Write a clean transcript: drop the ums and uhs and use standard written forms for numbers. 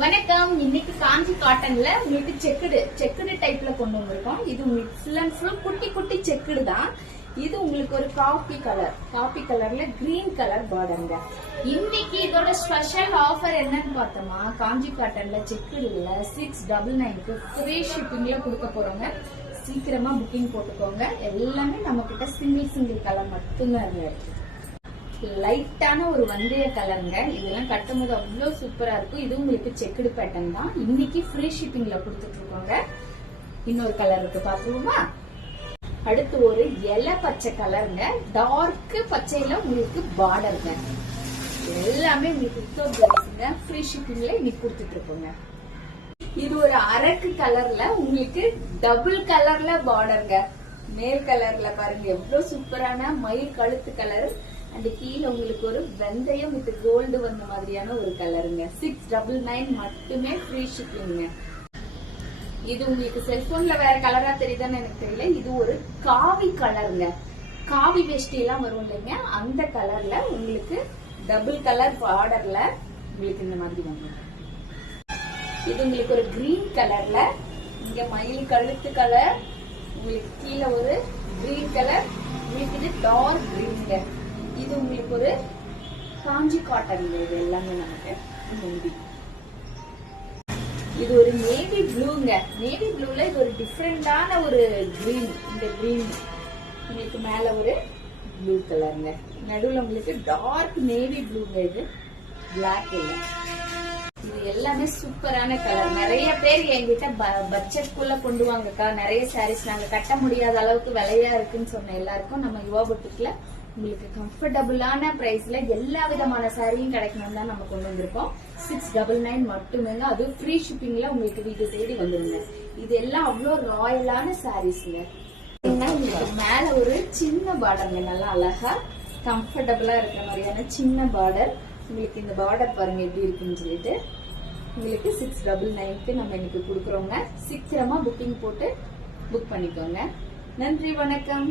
வணக்கம். இன்னைக்கு காஞ்சி காட்டன்ல உங்களுக்கு செக்குடு டைப்ல கொண்டு வந்திருக்கோம். இது உங்களுக்கு ஃபுல் அண்ட் ஃபுல் குட்டி குட்டி செக்குடு தான். இது உங்களுக்கு ஒரு காபி கலர்ல கிரீன் கலர் பார்டருங்க. இன்னைக்கு இதோட ஸ்பெஷல் ஆஃபர் என்னன்னு பார்த்தோமா, காஞ்சி காட்டன்ல செக்குடுல 699க்கு ஃப்ரீ ஷிப்பிங்ல கொடுக்க போறோங்க. சீக்கிரமா புக்கிங் போட்டுக்கோங்க. எல்லாமே நம்ம கிட்ட சிங்கிள் கலர் மட்டும்தான் இருக்கு. லைட்டான ஒரு வந்தய கலருங்க. இதெல்லாம் கட்டும் போது அவ்வளவு சூப்பரா இருக்கும். இது உங்களுக்கு செக்குடு பேட்டர்ன் தான். இன்னைக்கு ஃப்ரீ ஷிப்பிங்ல கொடுத்துட்டு இருக்கோங்க. இன்னொரு கலர் இருக்கு, பாத்துருவோமா? அடுத்து ஒரு இலை பச்சை கலருங்க. டார்க் பச்சையில உங்களுக்கு பார்டருங்க. எல்லாமே உங்களுக்கு ஃப்ரீ ஷிப்பிங்ல இன்னைக்கு கொடுத்துட்டு இருக்கோங்க. இது ஒரு அரக்கு கலர்ல உங்களுக்கு டபுள் கலர்ல பார்டருங்க. மேல் கலர்ல பாருங்க எவ்வளவு சூப்பரான மயில் கழுத்து கலர். அண்ட் கீழே உங்களுக்கு ஒரு வெந்தயம் வித் கோல்டு வந்த மாதிரியான ஒரு கலருங்க. 699 மட்டுமே ஃப்ரீ ஷிப்பிங்க. இது உங்களுக்கு செல்போன்ல வேற கலரா தெரியுதான்னு எனக்கு தெரியல. இது ஒரு காவி கலருங்க. காவி வேஷ்டி எல்லாம் வரும் இல்லைங்க, அந்த கலர்ல உங்களுக்கு டபுள் கலர் பார்டர்ல உங்களுக்கு இந்த மாதிரி வந்துடும். இது உங்களுக்கு ஒரு கிரீன் கலர்ல, இங்க மயில் கழுத்து கலர், உங்களுக்கு கீழே ஒரு கிரீன் கலர், உங்களுக்கு இது டார்க் கிரீன்ங்க. இது உங்களுக்கு ஒரு காஞ்சி காட்டன். இது எல்லாமே நமக்கு இது ஒரு நேவி ப்ளூங்க. நேவி ப்ளூல இது ஒரு டிஃபரெண்டான ஒரு கிரீன். இந்த கிரீன் உங்களுக்கு மேல ஒரு ப்ளூ கலருங்க. நடுவுல உங்களுக்கு டார்க் நேவி ப்ளூங்க. இது பிளாக் இல்ல. இது எல்லாமே சூப்பரான கலர். நிறைய பேர் என்கிட்ட பட்ஜெட் குள்ள கொண்டு வாங்கக்கா, நிறைய சாரீஸ் நாங்க கட்ட முடியாத அளவுக்கு விலையா இருக்குன்னு சொன்ன எல்லாருக்கும் நம்ம யுவா புட்டிக்ல உங்களுக்கு கம்ஃபர்டபுளான பிரைஸ்ல எல்லா விதமான சாரியும் கிடைக்கணும் தான் நம்ம கொண்டு வந்திருக்கோம். 699 மட்டுமேங்க. அது ஃப்ரீ ஷிப்பிங்ல உங்களுக்கு வீட்டு தேடி வந்துருங்க. இது எல்லாம் அவ்வளவு ராயலான சாரீஸ்ங்க. உங்களுக்கு மேல ஒரு சின்ன பார்டருங்க. நல்லா அழகா கம்ஃபர்டபுளா இருக்கிற மாதிரியான சின்ன பார்டர். உங்களுக்கு இந்த பார்டர் பாருங்க எப்படி இருக்குன்னு சொல்லிட்டு உங்களுக்கு 699க்கு நம்ம இன்னைக்கு கொடுக்குறோங்க. சீக்கிரமா புக்கிங் போட்டு புக் பண்ணிக்கோங்க. நன்றி, வணக்கம்.